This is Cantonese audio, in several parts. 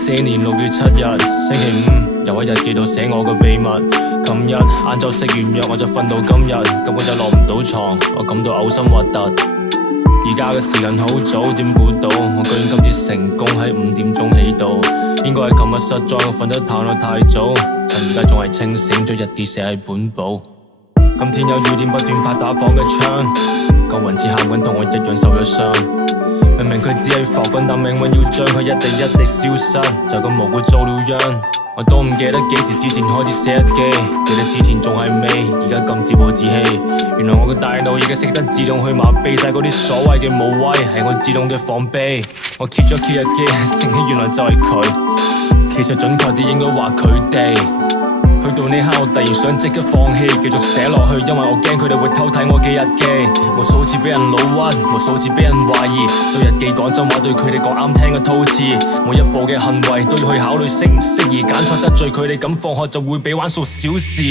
2014年6月7日星期五，又一日記到寫我嘅秘密。琴日晏晝食完藥我就瞓到今日，根本就落唔到床，我感到嘔心核突。而家嘅時間好早，點估到我居然今次成功喺5點鐘起到？應該係琴日實在我瞓得太早，趁而家仲係清醒，將日記寫喺本簿。今天有雨點不斷拍打房嘅窗，個雲似喊緊同我一樣受咗傷。明明佢只係浮緊，但命運要將佢一滴一滴消失，就咁無辜遭了殃。我都唔記得幾時之前開始寫日記，記得之前仲係尾，而家咁自暴自棄。原來我嘅大腦已經識得自動去麻痹晒嗰啲所謂嘅無謂，係我自動嘅防備。我揭咗揭日記，醒起原來就係佢。其實準確啲應該話佢哋。去到呢刻我突然想即刻放棄，繼續寫落去，因為我驚佢哋會偷睇我嘅日記。無數次俾人老屈，無數次俾人懷疑，對日記講真話，對佢哋講啱聽嘅吐詞。每一步嘅行為都要去考慮適唔適宜，揀錯得罪佢哋咁放學就會被玩數小事。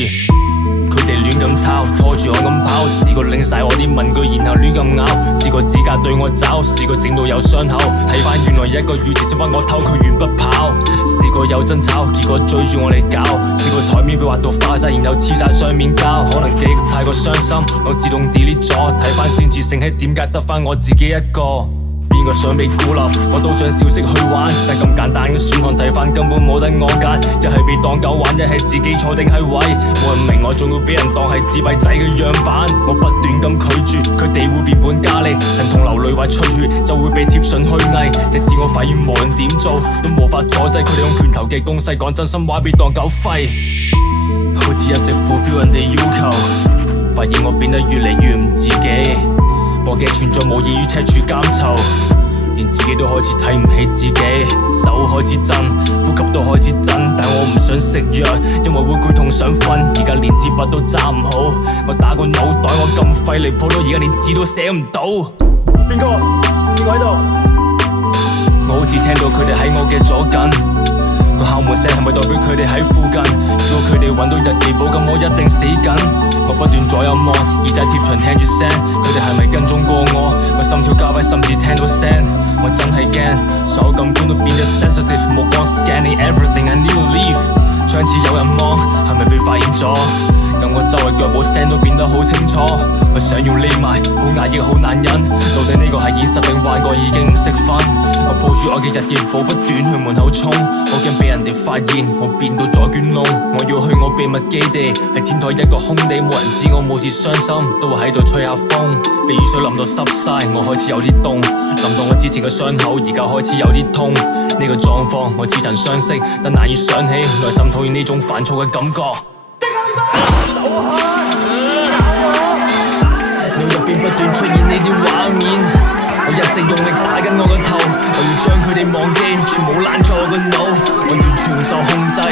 佢哋亂咁抄，拖住我咁跑，試過拎晒我啲文具，然後亂咁咬，試過指甲對我爪，試過整到有傷口。睇返原來一個語詞想屈我偷，佢原不跑。試過有爭吵，結果追住我嚟搞。試過台面被畫到花晒，然後黐晒上面膠。可能記憶太過傷心，我自動 delete 咗。睇返先至醒起點解得返我自己一個。邊個想被孤立，我都想小息去玩，但咁簡單嘅選項睇返根本冇得我揀，一係被當狗玩，一係自己坐定喺位。冇人明我，仲要俾人當係自閉仔嘅樣板。我不斷咁拒絕，佢哋會變本加厲，疼痛流淚或出血就會被貼上虛偽。直至我發現無論點做都無法阻止佢哋用拳頭嘅攻勢講真心話，被當狗吠。好似一直 fulfill 人哋要求，發現我變得越嚟越唔自己。我嘅存在無異於赤柱監囚，連自己都開始睇唔起自己，手開始震，呼吸都開始震，但我唔想食藥，因為會攰痛想瞓。而家連支筆都揸唔好，我打個腦袋，我咁廢離譜到而家連字都寫唔到。邊個喺度？我好似聽到佢哋喺我嘅左近，個敲門聲係咪代表佢哋喺附近？如果佢哋揾到日記簿，咁我一定死緊。我不斷左右望，耳仔貼牆聽住聲，佢哋係咪跟蹤過我？我心跳加快，甚至聽到聲，我真係驚，所有感官都變得 sensitive， 目光 scanning everything I need to leave。窗前有人望，係咪被發現咗？感覺周圍腳步聲都變得好清楚，我想要匿埋，好壓抑，好難忍。到底呢個係現實定幻覺，已經唔識分。我抱住我嘅日記簿不斷去門口衝，我驚俾人哋發現我變到咗捐窿。我要去我秘密基地，係天台一個空地，冇人知我冇事傷心，都會喺度吹下風。被雨水淋到濕晒，我開始有啲凍，淋到我之前嘅傷口，而家開始有啲痛。呢個狀況我似曾相識，但難以想起，內心討厭呢種煩躁嘅感覺。腦入邊不斷出現呢啲畫面，我一直用力打緊我個頭，我要將佢哋忘記，全部攔咗我個腦，我完全唔受控制，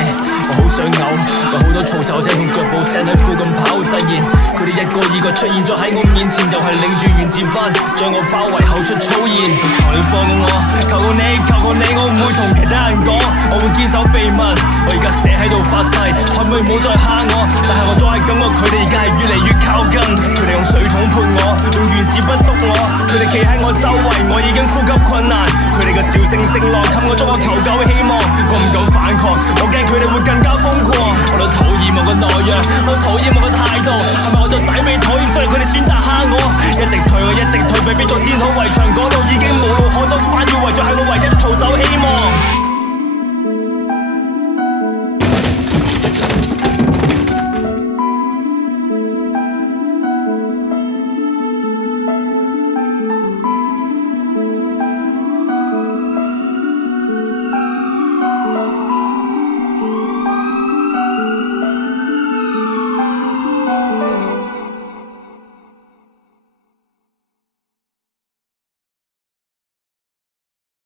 我好想嘔，有好多嘈吵聲同腳步聲喺附近跑，突然佢哋一個二個出現咗喺我面前，又係拎住原子筆將我包圍口出粗言。我求你放過我，求過你，求過你，我唔會同其他人講，我會堅守秘密。我而家寫喺度發誓，可唔可以唔好再蝦我？但係我總係感覺佢哋而家係越嚟越靠近，佢哋用水桶潑我，用原子筆篤我，佢哋企喺我周圍，我已經呼吸困難。佢哋嘅笑聲聲浪冚我咗我求救嘅希望，我唔敢反抗，我驚佢哋會更加瘋狂。我都討厭我個懦弱，我討厭我個態度，係咪我就抵被討厭，所以佢哋選擇蝦我？一直退，我一直退，被逼到天土圍牆，講到已經無路可走，反而為咗係我唯一逃走希望。